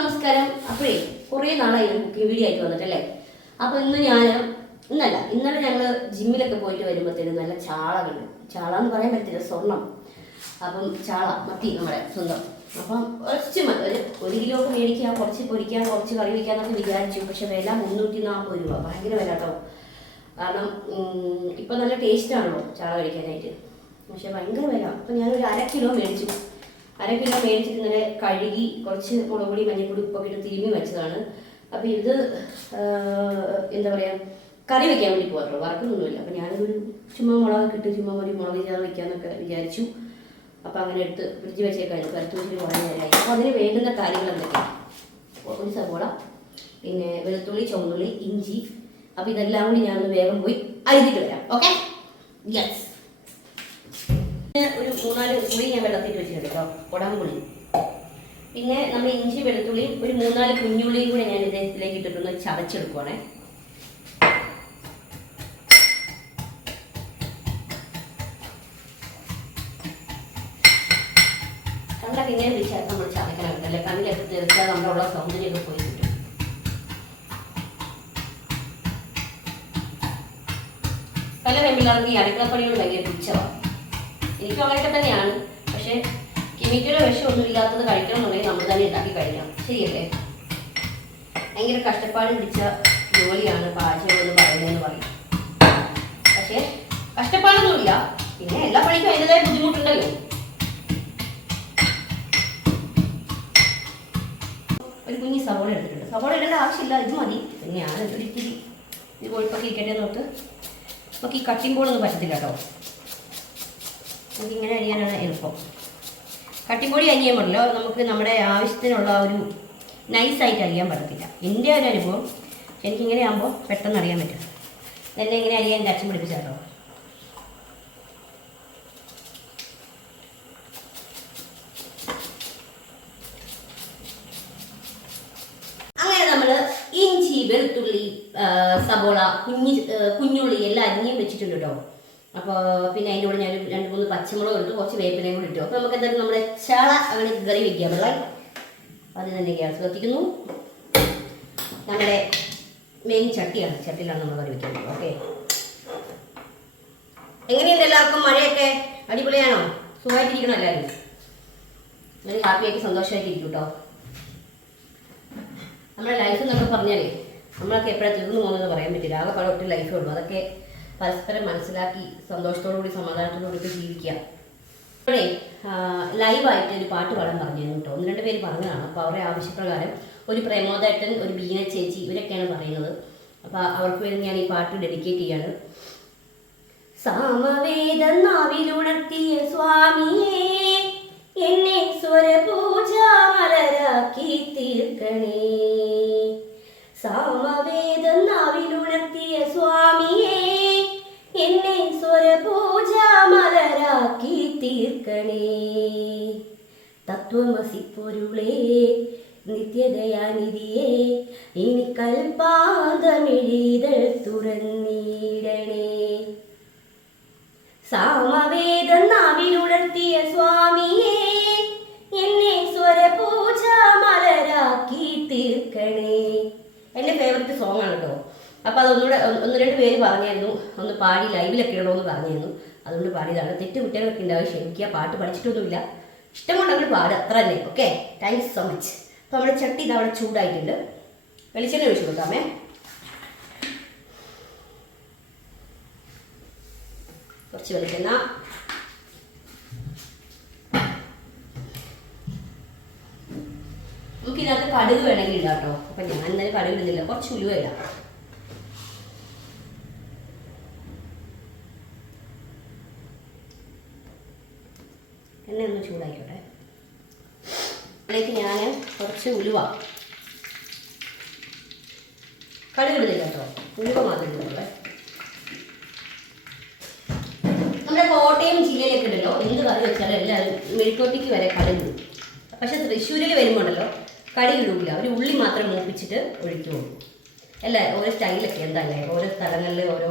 നമസ്കാരം. അപ്പോഴേ കുറേ നാളായി കുക്കിംഗ് വീഡിയോ ആയിട്ട് വന്നിട്ടല്ലേ? അപ്പോൾ ഇന്ന് ഞാൻ ഇന്നല്ല ഇന്നലെ ഞങ്ങൾ ജിമ്മിലൊക്കെ പോയിട്ട് വരുമ്പോഴത്തേനും നല്ല ചാള കണ്ടു. ചാള എന്ന് പറയാൻ പറ്റില്ല സ്വർണം. അപ്പം ചാള മത്തി നമ്മുടെ സ്വന്തം. അപ്പം കുറച്ച് ഒരു ഒരു കിലോ ഒക്കെ കുറച്ച് പൊരിക്കാൻ കുറച്ച് കറി വയ്ക്കാന്നൊക്കെ വിചാരിച്ചു. പക്ഷെ വില മുന്നൂറ്റി നാൽപ്പത് രൂപ. ഭയങ്കര വില കേട്ടോ. കാരണം ഇപ്പൊ നല്ല ടേസ്റ്റ് ആണല്ലോ ചാള കഴിക്കാനായിട്ട്. പക്ഷെ ഭയങ്കര വില. അപ്പം ഞാനൊരു അര കിലോ മേടിച്ചു. അര കിലോ മേടിച്ചിട്ട് കഴുകി കുറച്ച് മുളക് പൊടി മഞ്ഞൾപ്പൊടി ഉപ്പൊക്കെ ഇട്ട് തിരുമ്മി വെച്ചതാണ്. അപ്പോൾ ഇത് എന്താ പറയുക കറി വെക്കാൻ വേണ്ടി പോകാറുള്ളൂ വറക്കുന്നൊന്നുമില്ല. അപ്പോൾ ഞാനൊരു ചുമ്മാ മുളക് ഇട്ട് ചുമ്മാ ഒരു മുളക് ചേർന്ന് വെക്കാന്നൊക്കെ വിചാരിച്ചു. അപ്പോൾ അങ്ങനെ എടുത്ത് ഫ്രിഡ്ജ് വെച്ചേക്കായിരുന്നു കറുത്ത് വെച്ചിട്ട് കുറേ നേരമായി. അപ്പോൾ അതിന് വേണ്ടുന്ന കാര്യങ്ങൾ എന്തൊക്കെയാണ് ഒരു സവോള പിന്നെ വെളുത്തുള്ളി ചുവന്നുള്ളി ഇഞ്ചി. അപ്പോൾ ഇതെല്ലാം കൂടി ഞാനൊന്ന് വേഗം പോയി അരിഞ്ഞിട്ട് വരാം. ഓക്കെ? യെസ് ഒരു മൂന്നാൽ പുളി ഞാൻ വെള്ളത്തിൽ വെച്ചിട്ടുണ്ട് കേട്ടോ. കുടംപുളി പിന്നെ നമ്മൾ ഇഞ്ചി വെളുത്തുള്ളി ഒരു മൂന്നാൽ കുഞ്ഞുള്ളിയും കൂടെ ഞാൻ ഇതിലേക്ക് ഇട്ടിട്ടൊന്ന് ചതച്ചെടുക്കുവാണേ. കണ്ട പിന്നെ വിളിച്ചാൽ നമ്മൾ ചതക്കണം കേട്ടല്ലേ കണ്ണിലൊക്കെ തീർച്ചാൽ നമ്മുടെ ഉള്ള സൗന്ദര്യമൊക്കെ പോയി കിട്ടും. പല വെമ്പിലാണെങ്കിൽ ഈ അടുക്കളപ്പണിയോട് ഭയങ്കര പുച്ഛമാണ് എനിക്കും അങ്ങനെയൊക്കെ തന്നെയാണ്. പക്ഷേ കെമിക്കലോ വിഷമൊന്നും ഇല്ലാത്തത് കഴിക്കണം എന്നുണ്ടെങ്കിൽ നമ്മൾ തന്നെ ഉണ്ടാക്കി കഴിക്കണം. ശരിയല്ലേ? ഭയങ്കര കഷ്ടപ്പാട് പിടിച്ച ജോലിയാണ് പാചകം എന്ന് പറയുന്നതെന്ന് പറയും. പക്ഷേ കഷ്ടപ്പാടൊന്നുമില്ല. പിന്നെ എല്ലാ പണിക്കും അതിന്റെതായ ബുദ്ധിമുട്ടുണ്ടല്ലോ. ഒരു കുഞ്ഞ് സവോള എടുത്തിട്ടുണ്ട്. സവോള ഇടേണ്ട ആവശ്യമില്ല ഇത് മതി. ഞാൻ ഒരു ഇത്തിരി ഇത് കൊഴുപ്പൊക്കെ ഇരിക്കട്ടെ നോക്ക് നമുക്ക് ഈ കട്ടിംഗ് ബോർഡൊന്നും പറ്റത്തില്ല കേട്ടോ. നമുക്ക് ഇങ്ങനെ അരിയാനാണ് എളുപ്പം. കട്ടിപ്പൊടി അരിയാൻ പാടില്ല. നമുക്ക് നമ്മുടെ ആവശ്യത്തിനുള്ള ഒരു നൈസായിട്ട് അരിയാൻ പറ്റത്തില്ല. എന്റെ ഒരു അനുഭവം എനിക്കിങ്ങനെ ആകുമ്പോൾ പെട്ടെന്ന് അറിയാൻ പറ്റും. എന്നെ ഇങ്ങനെ അരിയാൻ എന്റെ അച്ഛൻ പഠിപ്പിച്ച കേട്ടോ അങ്ങനെ നമ്മൾ ഇഞ്ചി വെളുത്തുള്ളി സബോള കുഞ്ഞി കുഞ്ഞുള്ളി എല്ലാം അരിഞ്ഞും വെച്ചിട്ടുണ്ട് കേട്ടോ അപ്പോൾ പിന്നെ അതിന്റെ കൂടെ ഞാൻ രണ്ട് മൂന്ന് പച്ചമുളക് ഇട്ടു കുറച്ച് വേപ്പിലയും കൂടി ഇട്ടു. അപ്പോൾ നമുക്ക് എന്തായാലും നമ്മുടെ ചാള അങ്ങനെ കറി വെക്കാം. വെള്ളം അത് തന്നെ ഗ്യാസ് കത്തിക്കുന്നു നമ്മുടെ മെയിൻ ചട്ടിയാണ്. ചട്ടിയിലാണ് നമ്മൾ കറി വെക്കുന്നത്. ഓക്കെ. എങ്ങനെയുണ്ട് എല്ലാവർക്കും? മഴയൊക്കെ അടിപൊളിയാണോ? സുഖമായിട്ടിരിക്കണം എല്ലാവരും? ഞാൻ ഹാപ്പിയായിട്ട് സന്തോഷമായിട്ടിരിക്കും കേട്ടോ. നമ്മുടെ ലൈഫ് എന്നൊക്കെ പറഞ്ഞാലേ നമ്മളൊക്കെ എപ്പോഴാണ് തീർന്നു പോകുന്നത് പറയാൻ പറ്റില്ല. ആകെ പല ഒട്ടും ലൈഫേ ഉള്ളൂ. അതൊക്കെ പരസ്പരം മനസ്സിലാക്കി സന്തോഷത്തോടുകൂടി സമാധാനത്തോടുകൂടി ജീവിക്കുക. ഇവിടെ ലൈവായിട്ട് ഒരു പാട്ട് പാടാൻ പറഞ്ഞിരുന്നു കേട്ടോ. ഒന്ന് രണ്ട് പേര് പറഞ്ഞതാണ്. അപ്പോൾ അവരുടെ ആവശ്യപ്രകാരം ഒരു പ്രേമോദേട്ടൻ ഒരു ബീന ചേച്ചി ഇവരൊക്കെയാണ് പറയുന്നത്. അപ്പോൾ അവർക്ക് വേണ്ടി ഞാൻ ഈ പാട്ട് ഡെഡിക്കേറ്റ് ചെയ്യാണ്. സാമവേദ നാവിലുണർത്തിയ സ്വാമിയേ എന്നെ സ്വരപൂജാമലരാക്കി തീർക്കണേ. സാമവേദ തീർക്കണേ. തത്വമസി പൊരുളേ നിത്യദയാനിധിയെ ഇനി കൽപാദമിഴിതൾ തുറന്നിടണേ. സാമവേദം നാവിലുണർത്തിയ സ്വാമിയേ എന്നെ സ്വരപൂജ മലരാക്കി തീർക്കണേ. എന്റെ ഫേവററ്റ് സോങ് ആണ് കേട്ടോ. അപ്പോൾ അതൊന്നുകൂടെ ഒന്ന് രണ്ട് പേര് പറഞ്ഞായിരുന്നു. ഒന്ന് പാടി ലൈവിലൊക്കെ ഇടണമെന്ന് പറഞ്ഞായിരുന്നു. അതുകൊണ്ട് പാടിയതാണ്. തെറ്റ് കുട്ടികളൊക്കെ ഉണ്ടാവും ക്ഷമിക്കുക പാട്ട് പഠിച്ചിട്ടൊന്നുമില്ല. ഇഷ്ടം കൊണ്ട് അങ്ങോട്ട് പാടുക. അത്ര തന്നെ. Okay thank you so much അപ്പോൾ നമ്മുടെ ചട്ടി ഇത് അവിടെ ചൂടായിട്ടുണ്ട്. വെളിച്ചെണ്ണ ഒഴിച്ചു കൊടുക്കാമേ കുറച്ച് വെളിച്ചെണ്ണ. നമുക്ക് ഇതിനകത്ത് കടുക് വേണമെങ്കിൽ കേട്ടോ. അപ്പം ഞാൻ ഇന്നലെ കടുക് ഇടുന്നില്ല. കുറച്ച് ഉലുവ ഇടാം എണ്ണ ഒന്ന് ചൂടായിക്കോട്ടെ അതിലേക്ക് ഞാൻ കുറച്ച് ഉലുവ. കടുക് കേട്ടോ. ഉലുവ മാത്രം ഇടുന്നുള്ളൂ നമ്മുടെ കോട്ടയം ജില്ലയിലൊക്കെ ഉണ്ടല്ലോ. എന്ത് കറി വെച്ചാലും എല്ലാവരും മെഴുക്കോട്ടിക്ക് വരെ കടുക് പക്ഷെ തൃശ്ശൂരിൽ വരുമ്പോൾ ഉണ്ടല്ലോ കടി ഇടൂല. ഒരു ഉള്ളി മാത്രം മൂപ്പിച്ചിട്ട് ഒഴിക്കുള്ളൂ അല്ല? ഓരോ സ്റ്റൈലൊക്കെ എന്തല്ലേ ഓരോ സ്ഥലങ്ങളിൽ ഓരോ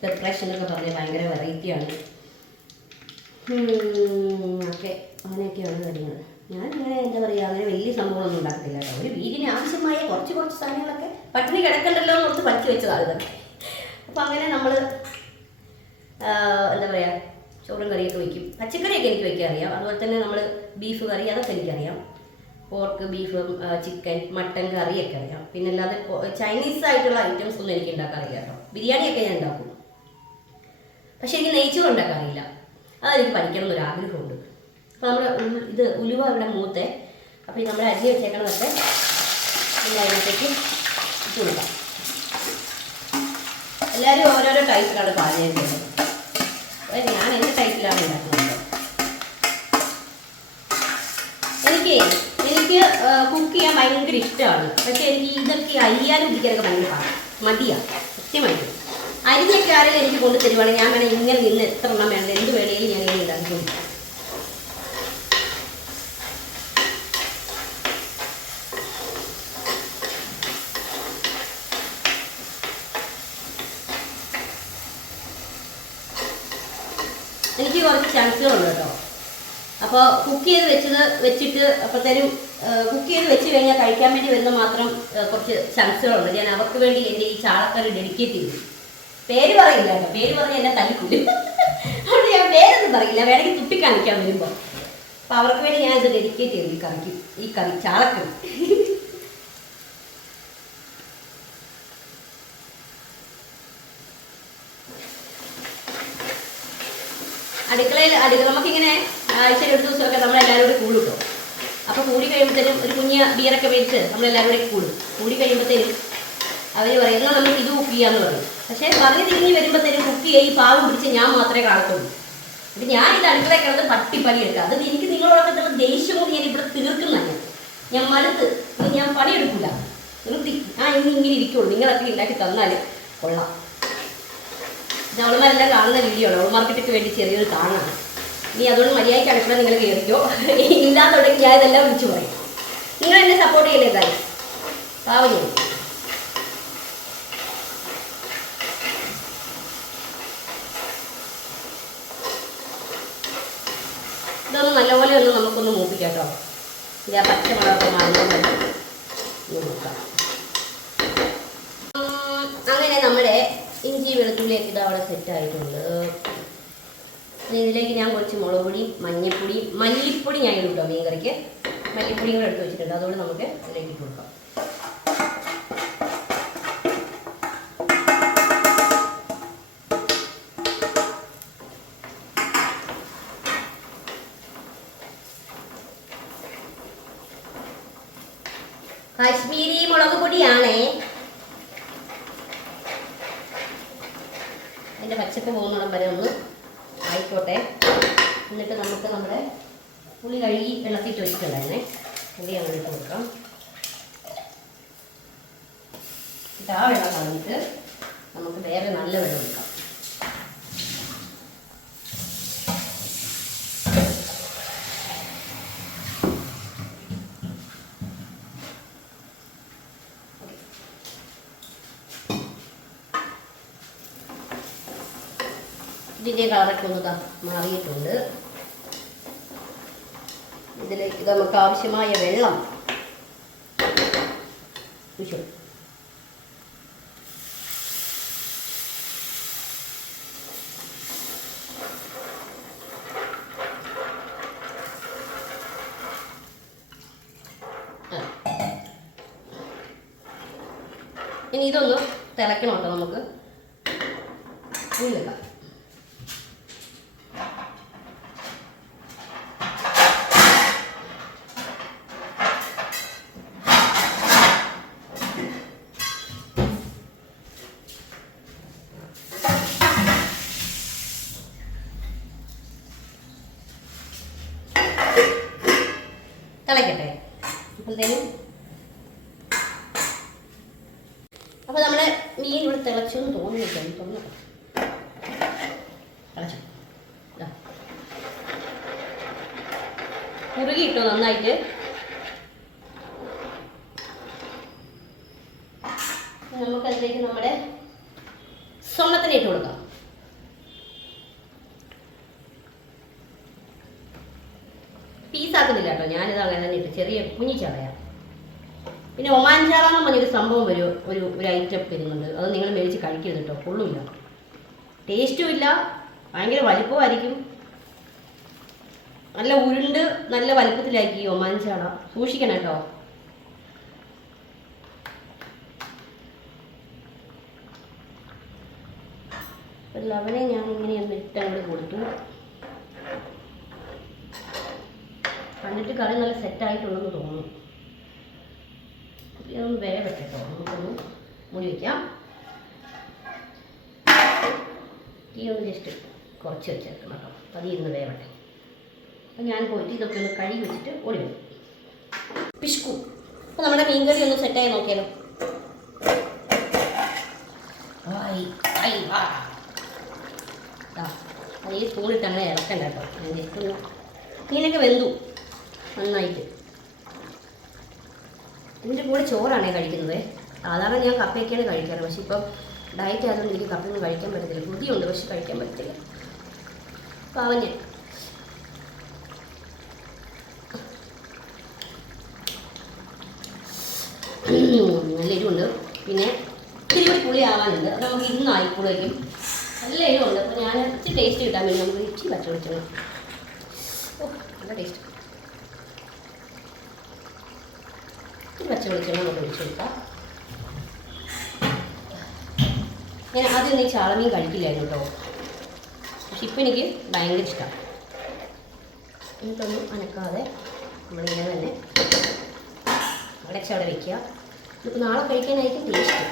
പ്രിപ്പറേഷൻ എന്നൊക്കെ പറഞ്ഞ് ഭയങ്കര വെറൈറ്റിയാണ് ഓക്കെ. അങ്ങനെയൊക്കെയാണ് കാര്യങ്ങൾ ഞാൻ ഇങ്ങനെ എന്താ പറയുക അങ്ങനെ വലിയ സംഭവങ്ങളൊന്നും ഉണ്ടാക്കത്തില്ല കേട്ടോ. ഒരു വീടിന് ആവശ്യമായ കുറച്ച് കുറച്ച് സാധനങ്ങളൊക്കെ പട്ടിണി കിടക്കണ്ടല്ലോ എന്ന് ഓർത്ത് പഠിച്ചു വെച്ചതാണ് ഇതൊക്കെ അപ്പം അങ്ങനെ നമ്മൾ എന്താ പറയുക ചോറും കറിയൊക്കെ വയ്ക്കും പച്ചക്കറിയൊക്കെ എനിക്ക് വയ്ക്കാൻ അറിയാം. അതുപോലെ തന്നെ നമ്മൾ ബീഫ് കറി അതൊക്കെ എനിക്കറിയാം. പോർക്ക് ബീഫ് ചിക്കൻ മട്ടൻ കറിയൊക്കെ അറിയാം. പിന്നെ അല്ലാതെ ചൈനീസ് ആയിട്ടുള്ള ഐറ്റംസ് ഒന്നും എനിക്ക് ഉണ്ടാക്കാൻ അറിയില്ല കേട്ടോ. ബിരിയാണിയൊക്കെ ഞാൻ ഉണ്ടാക്കും. പക്ഷെ എനിക്ക് നെയ്ച്ചോറ് ഉണ്ടാക്കാറില്ല അതെനിക്ക് പഠിക്കണം എന്നൊരു ആഗ്രഹമുണ്ട് അപ്പോൾ നമ്മൾ ഇത് ഉലുവ ഇവിടെ മൂത്തെ. അപ്പോൾ ഈ നമ്മൾ അരി വെച്ചേക്കണതൊക്കെ നമ്മൾ അതിനകത്തേക്ക് ഇട്ട് കൊടുക്കാം. എല്ലാവരും ഓരോരോ ടൈപ്പിലാണ് പാചകം ചെയ്യുന്നത്. അപ്പോൾ ഞാൻ എന്റെ ടൈപ്പിലാണ് ഉണ്ടാക്കുന്നത്. എനിക്ക് എനിക്ക് കുക്ക് ചെയ്യാൻ ഭയങ്കര ഇഷ്ടമാണ്. പക്ഷേ എനിക്ക് ഇതൊക്കെ അരിയാനും പിടിക്കാനൊക്കെ ഭയങ്കര പാടാണ് മടിയാണ് സത്യമായിട്ട് അരിഞ്ഞൊക്കെ ആരെങ്കിലും എനിക്ക് കൊണ്ട് തരുവാണെങ്കിൽ ഞാൻ വേണമെങ്കിൽ ഇങ്ങനെ നിന്ന് എത്ര എണ്ണം വേണ്ട എന്ത് വേണേലും ഞാൻ ഇങ്ങനെ ഉണ്ടാക്കി കൊടുക്കും. എനിക്ക് കുറച്ച് ചാൻസുകളുണ്ട് കേട്ടോ. അപ്പോൾ കുക്ക് ചെയ്ത് വെച്ചത് വെച്ചിട്ട് അപ്പോഴത്തേനും കുക്ക് ചെയ്ത് വെച്ച് കഴിഞ്ഞാൽ കഴിക്കാൻ വേണ്ടി വരുന്ന മാത്രം കുറച്ച് ചാൻസുകളുണ്ട് ഞാൻ അവർക്ക് വേണ്ടി എന്റെ ഈ ചാളക്കറി ഡെഡിക്കേറ്റ് ചെയ്തു. പേര് പറയില്ല കേട്ടോ. പേര് പറഞ്ഞാൽ എന്നെ തല്ലിക്കൂലും അതുകൊണ്ട് ഞാൻ പേരൊന്നും പറയില്ല. വേണമെങ്കിൽ തുപ്പിക്കാണിക്കാൻ വരുമ്പോൾ അപ്പോൾ അവർക്ക് വേണ്ടി ഞാൻ ഇത് ഡെഡിക്കേറ്റ് ചെയ്തു ഈ കറിക്ക് ഈ കറി ചാളക്കറി. അടുക്കളയിൽ അടുക്കള നമുക്കിങ്ങനെ ആഴ്ചയിൽ ഒരു ദിവസമൊക്കെ നമ്മളെല്ലാവരും കൂടി കൂടും കേട്ടോ അപ്പോൾ കൂടി കഴിയുമ്പോഴത്തേനും ഒരു കുഞ്ഞ് ബിയറൊക്കെ മേടിച്ച് നമ്മളെല്ലാവരും കൂടി. കൂടും കൂടി കഴിയുമ്പോഴത്തേനും അവർ പറയും എന്നാൽ നമുക്ക് ഇത് കുക്ക് ചെയ്യാന്ന് പറയും. പക്ഷേ പറഞ്ഞ് തിരിഞ്ഞ് വരുമ്പോഴത്തേനും കുക്ക് ഈ പാവം പിടിച്ച് ഞാൻ മാത്രമേ കാണത്തുള്ളൂ. അപ്പം ഞാൻ ഇത് അടുക്കളയിൽ കിടന്ന് പട്ടിപ്പണി എടുക്കുക അത് എനിക്ക് നിങ്ങളോടൊക്കെ തന്നെ ദേഷ്യം ഞാൻ ഇവിടെ തീർക്കുന്നതാണ് ഞാൻ മടുത്ത് ഞാൻ പണിയെടുക്കില്ല നിർത്തി ആ ഇനി ഇങ്ങനെ ഇരിക്കുള്ളൂ. നിങ്ങളൊക്കെ ഉണ്ടാക്കി തന്നാൽ കൊള്ളാം. അവളുമാരെല്ലാം കാണുന്ന വീഡിയോ ആണ്. അവൾമാർക്കിട്ടൊക്കെ വേണ്ടി ചെറിയൊരു കാണാണ് ഇനി അതുകൊണ്ട് മര്യാദയ്ക്ക് അടുക്കള നിങ്ങൾ കയറിക്കോ ഇല്ലാന്നുണ്ടെങ്കിൽ ഞാൻ ഇതെല്ലാം വിളിച്ചു പറയും. നിങ്ങൾ എന്നെ സപ്പോർട്ട് ചെയ്യല്ലേ കാര്യം പാവം ഇതൊന്ന് നല്ലപോലെ ഒന്ന് നമുക്കൊന്ന് മൂപ്പിക്കാം കേട്ടോ. പച്ചമുളക് പച്ചമുളകൊക്കെ മാറുമ്പോൾ നോക്കാം ഉം, അങ്ങനെ നമ്മുടെ ഇഞ്ചി വെളുത്തുള്ളിയൊക്കെ ഇത് അവിടെ സെറ്റ് ആയിട്ടുണ്ട്. ഇതിലേക്ക് ഞാൻ കുറച്ച് മുളക് പൊടി മഞ്ഞൾപ്പൊടി മല്ലിപ്പൊടി ഞാൻ ഇടും കേട്ടോ മീൻ കറിക്ക് മല്ലിപ്പൊടിയും കൂടെ എടുത്ത് വെച്ചിട്ടുണ്ട്. അതുകൊണ്ട് നമുക്ക് ഇതിലേക്ക് ഇട്ട് കൊടുക്കാം. ആയിക്കോട്ടെ എന്നിട്ട് നമുക്ക് നമ്മുടെ പുളി കഴുകി വെള്ളത്തിട്ട് വെച്ചിട്ടുണ്ടായിരുന്നേ പുളി അങ്ങനെ ഇട്ട് കൊടുക്കാം. എന്നിട്ട് ആ വെള്ളം കളഞ്ഞിട്ട് നമുക്ക് വേറെ നല്ല വെള്ളം എടുക്കാം ഇതിന്റെ കളറൊക്കെ ഒന്ന് മാറിയിട്ടുണ്ട്. ഇതിലേക്ക് നമുക്ക് ആവശ്യമായ വെള്ളം ഒഴിച്ചു. ഇനി ഇതൊന്ന് തിളക്കണം കേട്ടോ നമുക്ക്? ഇനി തിളയ്ക്കട്ടെ അപ്പോഴത്തേനും അപ്പോൾ നമ്മുടെ മീൻ ഇവിടെ തിളച്ചു എന്ന് തോന്നിയിട്ടുണ്ട്. തോന്നുന്നു തിളച്ചു. കുറുകിയിട്ടു നന്നായിട്ട്? നമുക്കതിലേക്ക് നമ്മുടെ ഇട്ട് കൊടുക്കാം. കേട്ടോ ഞാനിത് അങ്ങനെ തന്നെ ഇട്ട് ചെറിയ കുഞ്ഞിച്ചാളയാണ് പിന്നെ ഒമാൻ എന്ന് പറഞ്ഞൊരു സംഭവം വരും ഒരു ഒരു ഐറ്റം വരുന്നുണ്ട്. അത് നിങ്ങൾ മേടിച്ച് കഴിക്കരുത് കേട്ടോ കൊള്ളില്ല. ടേസ്റ്റും ഇല്ല. ഭയങ്കര വലിപ്പമായിരിക്കും. നല്ല ഉരുണ്ട് നല്ല വലിപ്പത്തിലാക്കി ഈ സൂക്ഷിക്കണം കേട്ടോ ലവനെ ഞാൻ ഇങ്ങനെ ഒന്ന് ഇട്ടങ്ങോട്ട് കൊടുത്തു. കണ്ടിട്ട് കറി നല്ല സെറ്റായിട്ടുണ്ടെന്ന് തോന്നുന്നു. ഇതൊന്ന് വേറെ കേട്ടോ. നമുക്കൊന്ന് മുടി വയ്ക്കാം ഈ ഒന്ന് ജസ്റ്റ് കുറച്ച് വെച്ചേക്കണം കേട്ടോ. പതി ഇരുന്ന് വേവട്ടെ. അപ്പം ഞാൻ പോയിട്ട് ഇതൊക്കെ ഒന്ന് കഴുകി വെച്ചിട്ട് ഓടി വരും. പിഷ്കു അപ്പം നമ്മുടെ മീൻകറി ഒന്ന് സെറ്റായി നോക്കിയാലോ. അതിൽ സ്പൂണിട്ട് അങ്ങനെ ഇറക്കണ്ട കേട്ടോ. ഞാൻ ജസ്റ്റ് ഒന്ന് മീനൊക്കെ വെന്തു. നന്നായിട്ട്. ഇതിന്റെ കൂടെ ചോറാണേ കഴിക്കുന്നത്. സാധാരണ ഞാൻ കപ്പയൊക്കെയാണ് കഴിക്കാറ്. പക്ഷെ ഇപ്പം ഡയറ്റ് ആയതുകൊണ്ട് എനിക്ക് കപ്പയൊന്നും കഴിക്കാൻ പറ്റത്തില്ല. ബുദ്ധിയുണ്ട് പക്ഷെ കഴിക്കാൻ പറ്റത്തില്ല. പാവം നല്ല എരിവുണ്ട്. പിന്നെ ഇത്തിരി പുളി ആവാനുണ്ട്. അത് നമുക്ക് ഇന്ന് ആയിക്കോളേക്കും നല്ല എരിവുണ്ട്. അപ്പോൾ ഞാൻ ഇച്ചിരി ടേസ്റ്റ് കിട്ടാൻ വേണ്ടി നമുക്ക് ഇച്ചിരി പച്ച വെച്ചത് ഓ നല്ല ടേസ്റ്റ് പച്ച വെളിച്ചെണ്ണ കൊണ്ട് ഒഴിച്ചു കൊടുക്കാം. ഞാൻ ആദ്യം ഈ ചാളമീൻ കഴിക്കില്ലായിരുന്നു കേട്ടോ. പക്ഷെ ഇപ്പം എനിക്ക് ഭയങ്കര ഇഷ്ടമാണ് എനിക്കൊന്നും അനക്കാതെ നമ്മളിങ്ങനെ തന്നെ അടച്ചവിടെ വയ്ക്കുക ഇതിപ്പോൾ നാളെ കഴിക്കാനായിരിക്കും ടേസ്റ്റ്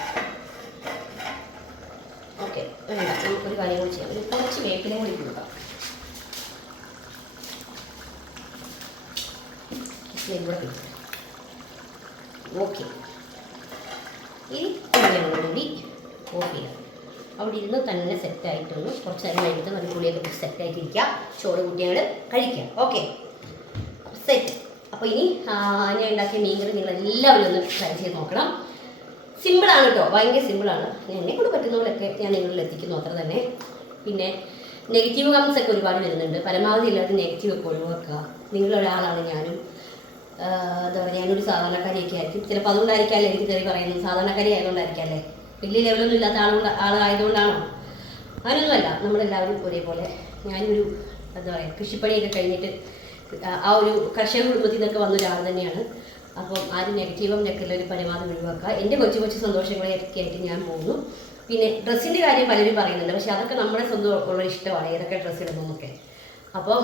ഓക്കെ വേണ്ട നമുക്കൊരു കാര്യം കൂടി ചെയ്യാം. ഒരു കുറച്ച് വേപ്പിലയും കൂടി കൊടുക്കാം. ഇതിലേക്ക് കൂടെ പിടിക്കാം ഓക്കെ ഈ കൂടി ഓഫ് ചെയ്യാം. അവിടെ ഇരുന്ന് തന്നെ സെറ്റായിട്ടൊന്ന് കുറച്ച് നേരം കഴിഞ്ഞിട്ട് നല്ല പുളിയൊക്കെ സെറ്റായിട്ടിരിക്കുക ചോറ് കുട്ടികൾ കഴിക്കുക. ഓക്കെ സെറ്റ് അപ്പോൾ ഇനി ഞാൻ ഉണ്ടാക്കിയ മീൻകറി നിങ്ങൾ എല്ലാവരും ഒന്ന് ട്രൈ ചെയ്ത് നോക്കണം. സിമ്പിളാണ് കേട്ടോ ഭയങ്കര സിമ്പിളാണ് എന്നെ കൊണ്ട് പറ്റുന്ന പോലെയൊക്കെ ഞാൻ നിങ്ങളിൽ എത്തിക്കുന്നു. അത്ര തന്നെ. പിന്നെ നെഗറ്റീവ് കമൻസ് ഒക്കെ ഒരുപാട് വരുന്നുണ്ട്. പരമാവധി എല്ലാവരും നെഗറ്റീവ് ഒക്കെ ഒഴിവാക്കുക. നിങ്ങളൊരാളാണ് ഞാനും. എന്താ പറയുക ഞാനൊരു സാധാരണക്കാരിയൊക്കെ ആയിരിക്കും. ചിലപ്പോൾ അതുകൊണ്ടായിരിക്കാമല്ലേ എനിക്ക് തെറി പറയുന്നത്? സാധാരണക്കാരി ആയതുകൊണ്ടായിരിക്കാമല്ലേ വലിയ ലെവലൊന്നും ഇല്ലാത്ത ആളുകൊണ്ട് ആളായതുകൊണ്ടാണോ? അങ്ങനെയൊന്നുമല്ല. നമ്മളെല്ലാവരും ഒരേപോലെ. ഞാനൊരു എന്താ പറയുക കൃഷിപ്പണിയൊക്കെ കഴിഞ്ഞിട്ട് ആ- ഒരു കർഷക കുടുംബത്തിൽ നിന്നൊക്കെ വന്ന ഒരാൾ തന്നെയാണ്. അപ്പം ആരും നെഗറ്റീവും നെക്കുള്ള ഒരു പരമാവധി ഒഴിവാക്കുക. എന്റെ കൊച്ചു കൊച്ചു സന്തോഷങ്ങളെയൊക്കെ ആയിട്ട് ഞാൻ പോകുന്നു. പിന്നെ ഡ്രസ്സിന്റെ കാര്യം പലരും പറയുന്നുണ്ട്. പക്ഷെ അതൊക്കെ നമ്മുടെ സ്വന്തം ഉള്ള ഇഷ്ടമാണ്. ഏതൊക്കെ ഡ്രസ്സ് ഇടുന്നൊക്കെ അപ്പോൾ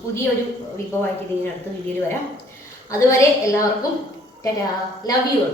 പുതിയൊരു വിഭവമായിട്ട് ഇതിനടുത്ത് വീഡിയോയിൽ വരാം. അതുവരെ എല്ലാവർക്കും ലവ് യു